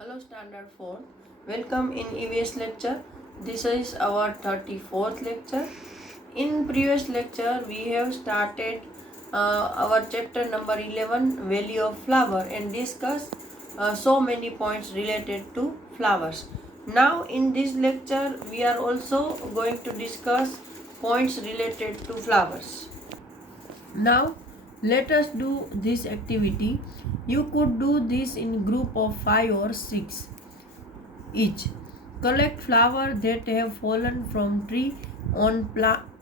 Hello Standard 4. Welcome in EVS lecture. This is our 34th lecture. In previous lecture we have started our chapter number 11 value of flower and discussed so many points related to flowers. Now in this lecture we are also going to discuss points related to flowers. Now let us do this activity. You could do this in group of 5 or 6 each. Collect flowers that have fallen from tree on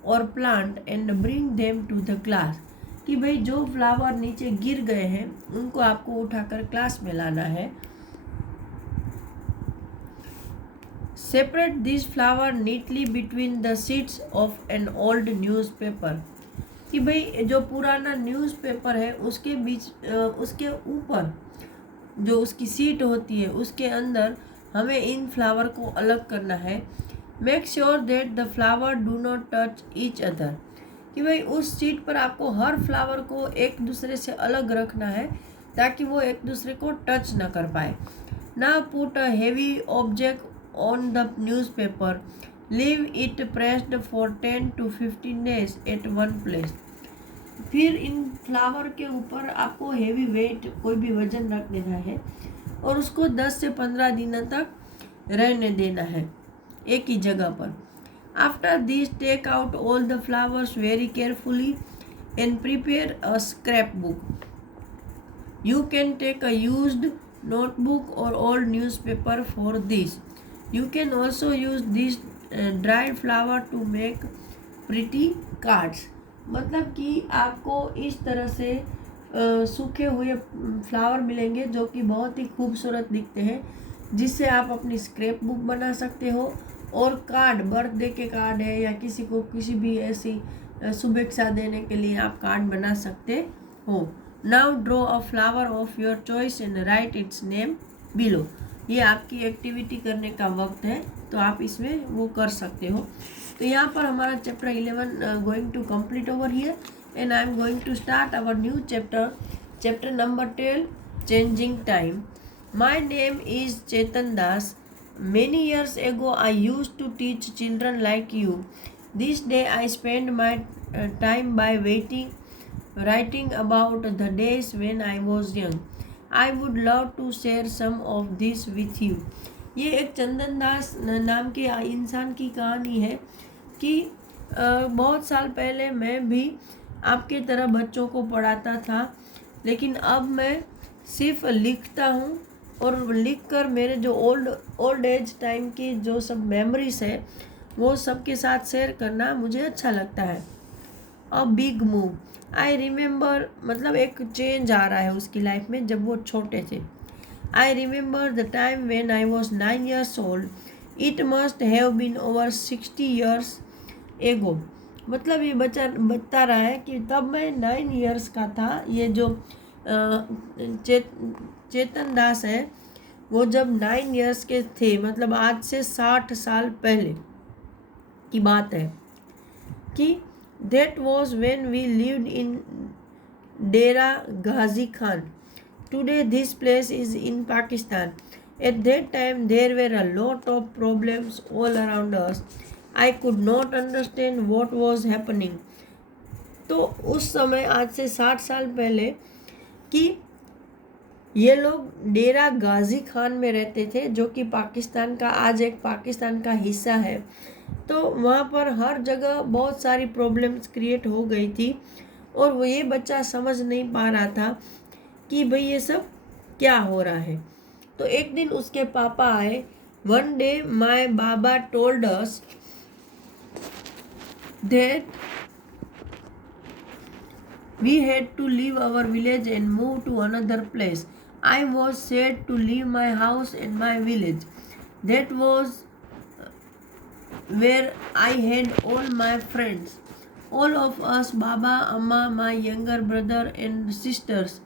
or plant and bring them to the class. कि भाई जो flower नीचे गिर गए हैं उनको आपको उठाकर क्लास में लाना है. Separate these flowers neatly between the sheets of an old newspaper. कि भाई जो पुराना न्यूज़पेपर है उसके बीच उसके ऊपर जो उसकी सीट होती है उसके अंदर हमें इन फ्लावर को अलग करना है. Make sure that the flower do not touch each other. कि भाई उस सीट पर आपको हर फ्लावर को एक दूसरे से अलग रखना है ताकि वो एक दूसरे को टच ना कर पाए. ना put a heavy object on the newspaper. Leave it pressed for 10 to 15 days at one place. फिर इन फ्लावर के ऊपर आपको हेवी वेट कोई भी वजन रख देना है और उसको 10 से 15 दिनों तक रहने देना है एक ही जगह पर. After this take out all the flowers very carefully and prepare a scrapbook. You can take a used notebook or old newspaper for this. You can also use this dried flower to make pretty cards. मतलब कि आपको इस तरह से सूखे हुए flower मिलेंगे जो कि बहुत ही खूबसूरत दिखते हैं जिससे आप अपनी स्क्रैप बुक बना सकते हो और कार्ड बर्थडे के कार्ड है या किसी को किसी भी ऐसी शुभेच्छा देने के लिए आप कार्ड बना सकते हो. Now draw a flower of your choice and right it's name below. ये आपकी एक्टिविटी करने का वक्त है तो आप इसमें वो कर सकते हो. तो यहाँ पर हमारा chapter 11 going to complete over here and I am going to start our new chapter number 12 changing time. My name is Chetan Das. Many years ago I used to teach children like you. This day I spend my time by writing about the days when I was young. I would love to share some of this with you. ये एक चंदन दास नाम के इंसान की कहानी है कि बहुत साल पहले मैं भी आपके तरह बच्चों को पढ़ाता था लेकिन अब मैं सिर्फ लिखता हूँ और लिखकर मेरे जो ओल्ड एज टाइम की जो सब मेमोरीज है वो सबके साथ शेयर करना मुझे अच्छा लगता है. A big move. I remember मतलब एक चेंज आ रहा है उसकी लाइफ में जब वो छोटे थे. I remember the time when I was 9 years old. It must have been over 60 years एगो. मतलब ये बता रहा है कि तब मैं 9 years का था. ये जो चेतन दास है वो जब 9 years के थे मतलब आज से 60 साल पहले की बात है कि that was when we lived in Dera Ghazi Khan. Today this place is in Pakistan. At that time there were a lot of problems all around us. I could not understand what was happening. तो उस समय आज से 60 साल पहले कि ये लोग डेरा गाजी खान में रहते थे जो कि पाकिस्तान का आज एक पाकिस्तान का हिस्सा है. तो वहाँ पर हर जगह बहुत सारी प्रॉब्लम्स क्रिएट हो गई थी और वो ये बच्चा समझ नहीं पा रहा था कि भाई ये सब क्या हो रहा है. तो एक दिन उसके पापा आए. One day my Baba told us that we had to leave our village and move to another place. I was sad to leave my house and my village. That was where I had all my friends. All of us, Baba, Amma, my younger brother and sisters,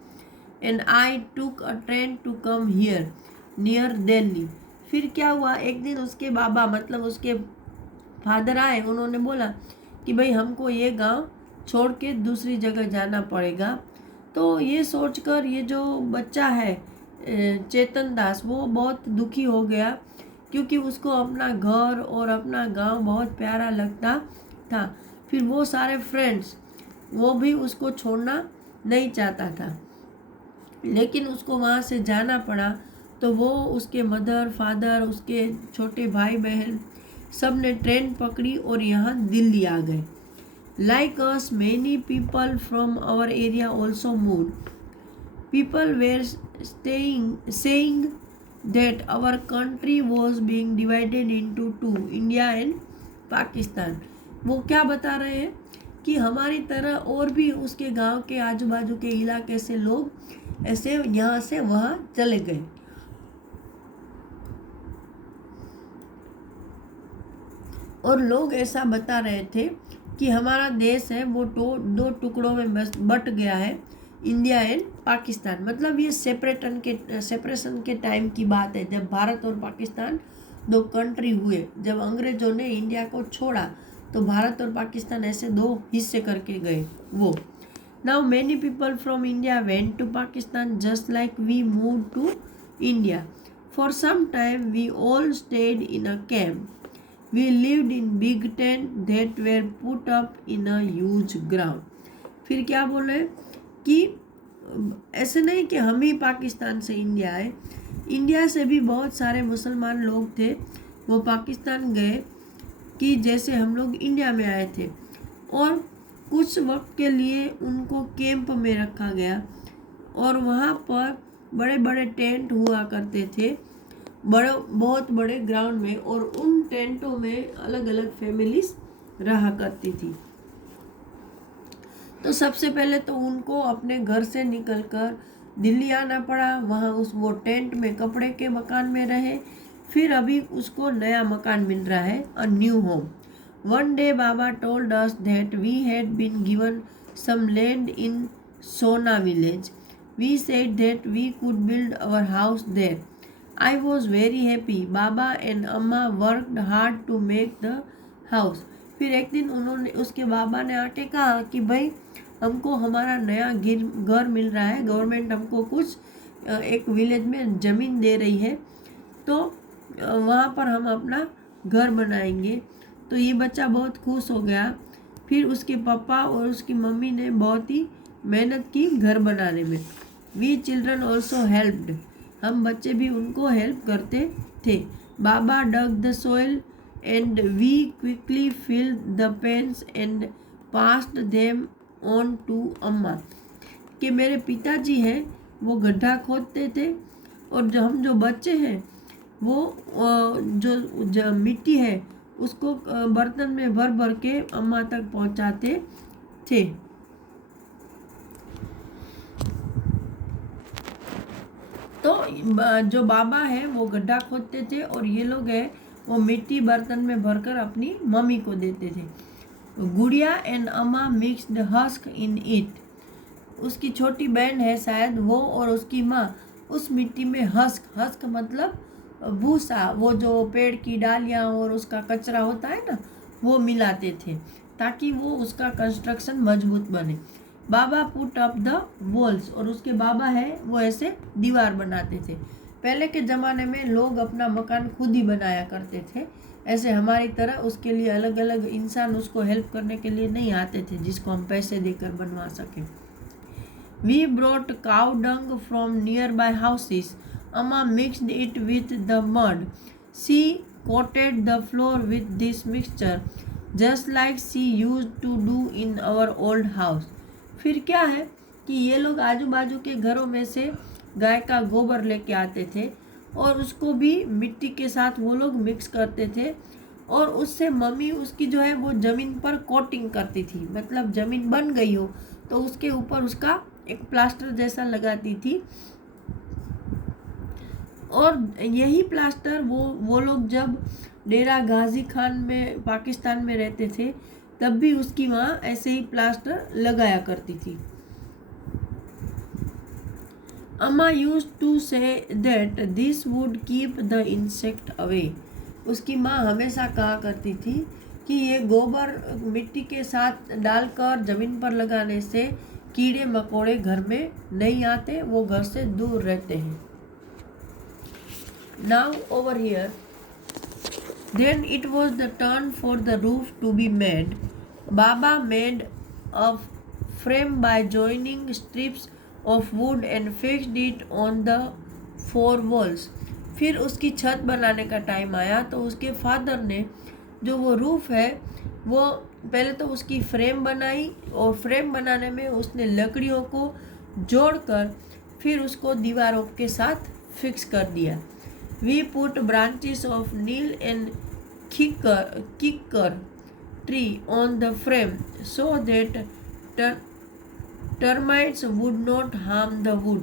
and I took a train to come here, near Delhi. फिर क्या हुआ एक दिन उसके बाबा मतलब उसके father आए. उन्होंने बोला कि भाई हमको ये गांव छोड़ के दूसरी जगह जाना पड़ेगा. तो ये सोचकर ये जो बच्चा है चेतन दास वो बहुत दुखी हो गया, क्योंकि उसको अपना घर और अपना गांव बहुत प्यारा लगता था। फिर वो सारे फ्रेंड्स वो भी उसको छोड़ना नहीं चाहता था, लेकिन उसको वहाँ से जाना पड़ा। तो वो, उसके मदर फादर, उसके छोटे भाई बहन सब ने ट्रेन पकड़ी और यहाँ दिल्ली आ गए। Like us many people from our area also moved. People were saying that our country was being divided into two, India and Pakistan. वो क्या बता रहे हैं कि हमारी तरह और भी उसके गांव के आजू बाजू के इलाके से लोग ऐसे यहाँ से वहाँ चले गए। और लोग ऐसा बता रहे थे कि हमारा देश है वो दो टुकड़ों में बट गया है, इंडिया एंड पाकिस्तान। मतलब ये सेपरेशन के टाइम की बात है, जब भारत और पाकिस्तान दो कंट्री हुए। जब अंग्रेजों ने इंडिया को छोड़ा तो भारत और पाकिस्तान ऐसे दो हिस्से करके गए वो। Now many people from India went to Pakistan just like we move to India. For some time we all stayed in a camp. We lived in big tent that were put up in a huge ground. फिर क्या बोले कि ऐसे नहीं कि हम ही पाकिस्तान से India आए, इंडिया से भी बहुत सारे मुसलमान लोग थे, वो पाकिस्तान गए कि जैसे हम लोग इंडिया में आए थे। और कुछ वक्त के लिए उनको कैंप में रखा गया और वहाँ पर बड़े बड़े टेंट हुआ करते थे, बहुत बड़े ग्राउंड में, और उन टेंटों में अलग अलग फैमिलीज रहा करती थी। तो सबसे पहले तो उनको अपने घर से निकलकर दिल्ली आना पड़ा, वहाँ वो टेंट में कपड़े के मकान में रहे। फिर अभी उसको नया मकान मिल रहा है, a new home. One day Baba told us that we had been given some land in Sona village. We said that we could build our house there. I was very happy. Baba and Amma worked hard to make the house. फिर एक दिन उन्होंने, उसके बाबा ने आके कहा कि भाई हमको हमारा नया घर मिल रहा है, गवर्नमेंट हमको कुछ एक विलेज में ज़मीन दे रही है, तो वहाँ पर हम अपना घर बनाएंगे। तो ये बच्चा बहुत खुश हो गया। फिर उसके पापा और उसकी मम्मी ने बहुत ही मेहनत की घर बनाने में। We children also helped. हम बच्चे भी उनको हेल्प करते थे। Baba dug the soil and we quickly filled the pans and passed them on to Amma. कि मेरे पिताजी हैं वो गड्ढा खोदते थे, और जो बच्चे हैं वो जो मिट्टी है उसको बर्तन में भर भर के अम्मा तक पहुंचाते थे। तो जो बाबा है वो गड्ढा खोदते थे और ये लोग हैं वो मिट्टी बर्तन में भरकर अपनी मम्मी को देते थे। गुड़िया एंड अम्मा मिक्स्ड हस्क इन इट। उसकी छोटी बहन है शायद, वो और उसकी माँ उस मिट्टी में हस्क मतलब भूसा, वो जो पेड़ की डालियाँ और उसका कचरा होता है ना, वो मिलाते थे ताकि वो उसका कंस्ट्रक्शन मजबूत बने। बाबा पुट अप द वॉल्स, और उसके बाबा है वो ऐसे दीवार बनाते थे। पहले के ज़माने में लोग अपना मकान खुद ही बनाया करते थे, ऐसे हमारी तरह उसके लिए अलग अलग इंसान उसको हेल्प करने के लिए नहीं आते थे जिसको हम पैसे देकर बनवा सकें। We brought cow dung from nearby houses. Amma mixed it with the mud. She coated the floor with this mixture just like she used to do in our old house. फिर क्या है कि ये लोग आजू बाजू के घरों में से गाय का गोबर लेके आते थे और उसको भी मिट्टी के साथ वो लोग मिक्स करते थे, और उससे मम्मी उसकी जो है वो ज़मीन पर कोटिंग करती थी। मतलब ज़मीन बन गई हो तो उसके ऊपर उसका एक प्लास्टर जैसा लगाती थी, और यही प्लास्टर वो लोग जब डेरा गाजी खान में पाकिस्तान में रहते थे तब भी उसकी वहाँ ऐसे ही प्लास्टर लगाया करती थी। Amma used to say that this would keep the insect away. उसकी माँ हमेशा कहा करती थी कि ये गोबर मिट्टी के साथ डालकर ज़मीन पर लगाने से कीड़े मकोड़े घर में नहीं आते, वो घर से दूर रहते हैं। Now over here, then it was the turn for the roof to be made. Baba made a frame by joining strips of wood and fixed it on the four walls. फिर उसकी छत बनाने का टाइम आया तो उसके father ने जो वो रूफ है वो पहले तो उसकी फ्रेम बनाई और फ्रेम बनाने में उसने लकड़ियों को जोड़कर फिर उसको दीवारों के साथ फिक्स कर दिया. We put branches of neem and kicker tree on the frame so that termites would not harm the wood.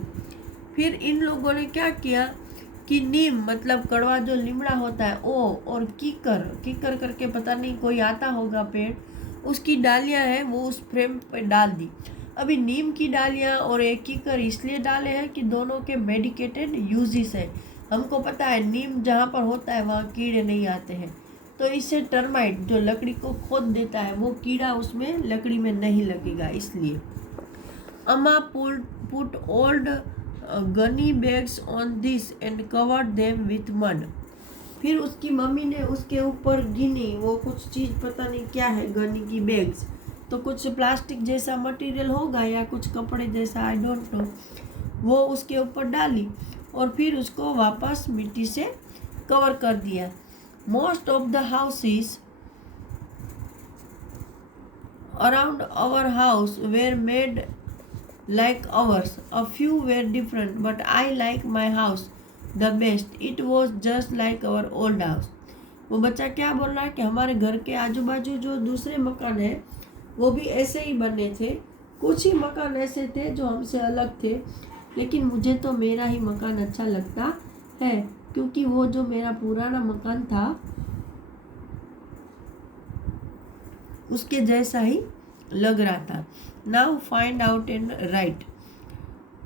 फिर इन लोगों ने क्या किया कि नीम मतलब कड़वा जो लिमड़ा होता है वो और कीकर करके पता नहीं कोई आता होगा पेड़, उसकी डालियां हैं वो उस फ्रेम पे डाल दी. अभी नीम की डालियां और एक कीकर इसलिए डाले हैं कि दोनों के मेडिकेटेड यूजेस है. हमको पता है नीम जहाँ पर होता है वहाँ कीड़े नहीं आते हैं, तो इससे टर्माइट जो लकड़ी को खोद देता है वो कीड़ा उसमें लकड़ी में नहीं लगेगा इसलिए. अम्मा put old Ghani bags on this and covered them with mud. फिर उसकी मम्मी ने उसके ऊपर गिनी वो कुछ चीज़ पता नहीं क्या है गनी की बैग्स, तो कुछ प्लास्टिक जैसा मटेरियल होगा या कुछ कपड़े जैसा आई डोंट नो, वो उसके ऊपर डाली और फिर उसको वापस मिट्टी से कवर कर दिया. Most of the houses around our house were made like ours. A few were different, but I like my house the best. It was just like our old house. वो बच्चा क्या बोल रहा है कि हमारे घर के आजू बाजू जो दूसरे मकान है वो भी ऐसे ही बने थे. कुछ ही मकान ऐसे थे जो हमसे अलग थे, लेकिन मुझे तो मेरा ही मकान अच्छा लगता है क्योंकि वो जो मेरा पुराना मकान था उसके जैसा ही लग रहा था. Now find out and write.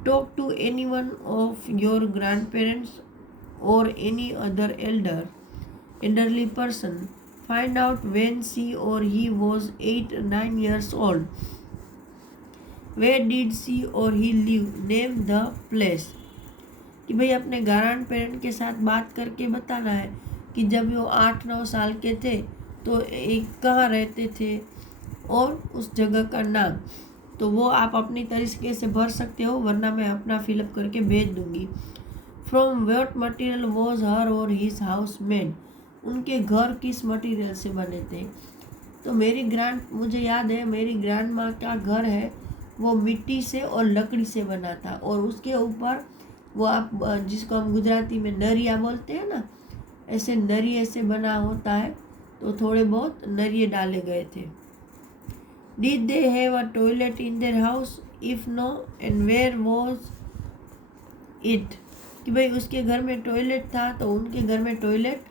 Talk to anyone of your grandparents or any other elderly person. Find out when she or he was 8 or 9 years old. Where did she or he live? Name the place. कि भाई अपने grand parent के साथ बात करके बताना है कि जब वो 8-9 साल के थे तो एक कहाँ रहते थे और उस जगह का नाम. तो वो आप अपनी तरीके से भर सकते हो, वरना मैं अपना फिलअप करके भेज दूंगी. From what material was her और हिज हाउस मेड. उनके घर किस मटेरियल से बने थे. तो मुझे याद है मेरी ग्रैंड माँ का घर है वो मिट्टी से और लकड़ी से बना था और उसके ऊपर वो आप जिसको हम गुजराती में नरिया बोलते हैं ना, ऐसे नरिये से बना होता है, तो थोड़े बहुत नरिये डाले गए थे. Did they have a toilet in their house? If no, and where was it? कि भाई उसके घर में टॉयलेट था तो उनके घर में टॉयलेट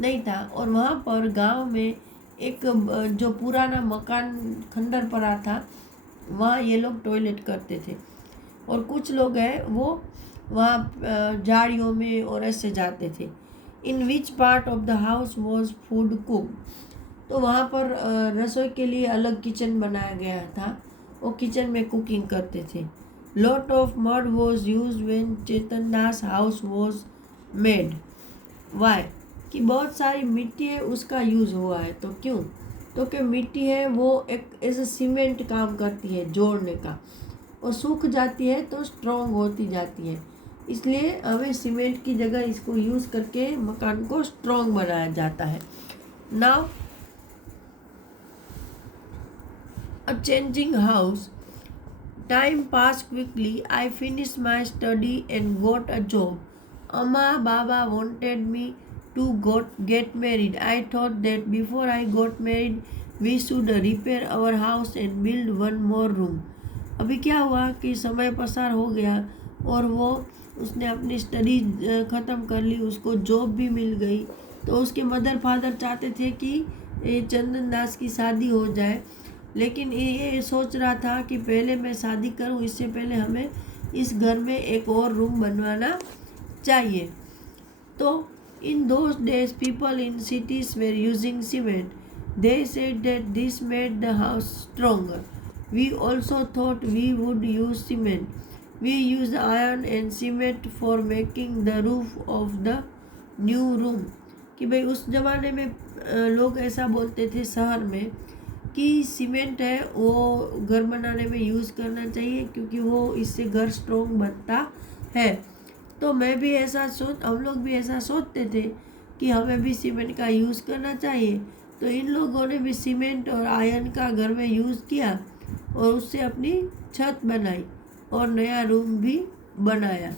नहीं था और वहाँ पर गांव में एक जो पुराना मकान खंडर पड़ा था वहाँ ये लोग टॉयलेट करते थे. और कुछ लोग हैं वो वहाँ झाड़ियों में और ऐसे जाते थे. In which part of the house was food cook. तो वहाँ पर रसोई के लिए अलग किचन बनाया गया था, वो किचन में कुकिंग करते थे. Lot of mud was use when Chetan Das house was made. Why कि बहुत सारी मिट्टी है उसका यूज़ हुआ है. तो क्यों, तो कि मिट्टी है वो एक ऐसे सीमेंट काम करती है जोड़ने का, और सूख जाती है तो स्ट्रॉन्ग होती जाती है, इसलिए हमें सीमेंट की जगह इसको यूज़ करके मकान को स्ट्रॉन्ग बनाया जाता है. Now a changing house. Time passed quickly. I finished my study and got a job. Amma Baba wanted me to get married. I thought that before I got married we should repair our house and build one more room. अभी क्या हुआ कि समय पसार हो गया और वो उसने अपनी स्टडी ख़त्म कर ली, उसको जॉब भी मिल गई. तो उसके मदर फादर चाहते थे कि चंदन दास की शादी हो जाए, लेकिन ये सोच रहा था कि पहले मैं शादी करूं, इससे पहले हमें इस घर में एक और रूम बनवाना चाहिए. तो in those days people in cities were using cement. They said that this made the house stronger. We also thought we would use cement. We use iron and cement for making the roof of the new room. कि भाई उस ज़माने में लोग ऐसा बोलते थे शहर में कि सीमेंट है वो घर बनाने में यूज़ करना चाहिए, क्योंकि वो इससे घर स्ट्रॉन्ग बनता है। तो हम लोग भी ऐसा सोचते थे कि हमें भी सीमेंट का यूज़ करना चाहिए। तो इन लोगों ने भी सीमेंट और आयरन का घर में यूज़ किया और उससे अपनी छत बनाई और नया रूम भी बनाया।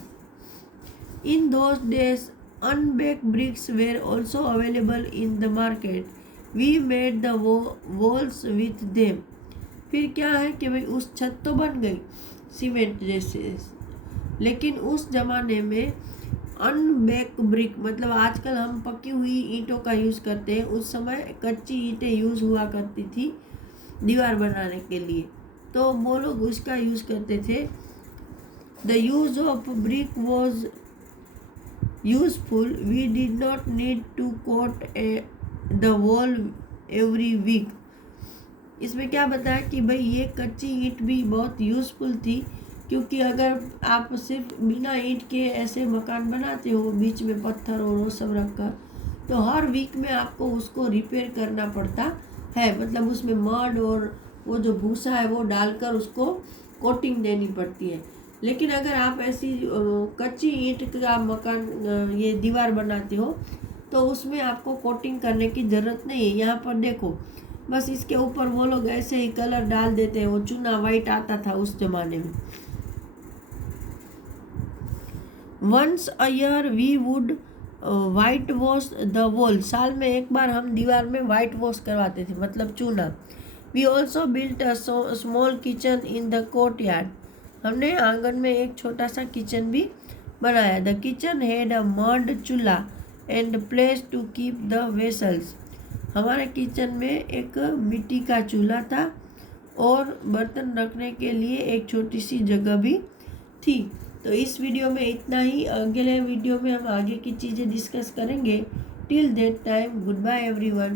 इन those days unbaked bricks were also available in the market. We made the walls with them. फिर क्या है कि भाई उस छत तो बन गई सीमेंट जैसे, लेकिन उस ज़माने में अनबेक ब्रिक मतलब आजकल हम पकी हुई ईंटों का यूज़ करते हैं, उस समय कच्ची ईंटें यूज़ हुआ करती थी दीवार बनाने के लिए, तो वो लोग उसका यूज़ करते थे। The use of brick was useful. We did not need to coat the wall every week. इसमें क्या बताया कि भाई ये कच्ची ईंट भी बहुत यूज़फुल थी, क्योंकि अगर आप सिर्फ बिना ईंट के ऐसे मकान बनाते हो बीच में पत्थर और वो सब रखकर, तो हर वीक में आपको उसको रिपेयर करना पड़ता है, मतलब उसमें मड और वो जो भूसा है वो डालकर उसको कोटिंग देनी पड़ती है। लेकिन अगर आप ऐसी कच्ची ईंट का मकान ये दीवार बनाते हो तो उसमें आपको कोटिंग करने की ज़रूरत नहीं है। यहाँ पर देखो, बस इसके ऊपर वो लोग ऐसे ही कलर डाल देते हैं, वो चूना वाइट आता था उस जमाने में। Once a year we would whitewash the wall. साल में एक बार हम दीवार में वाइट वॉश करवाते थे, मतलब चूना। We also built a small kitchen in the courtyard. हमने आंगन में एक छोटा सा किचन भी बनाया। The kitchen had a mud chulha and place to keep the vessels. हमारे किचन में एक मिट्टी का चूल्हा था और बर्तन रखने के लिए एक छोटी सी जगह भी थी। तो इस वीडियो में इतना ही। अगले वीडियो में हम आगे की चीज़ें डिस्कस करेंगे। Till that time, goodbye everyone.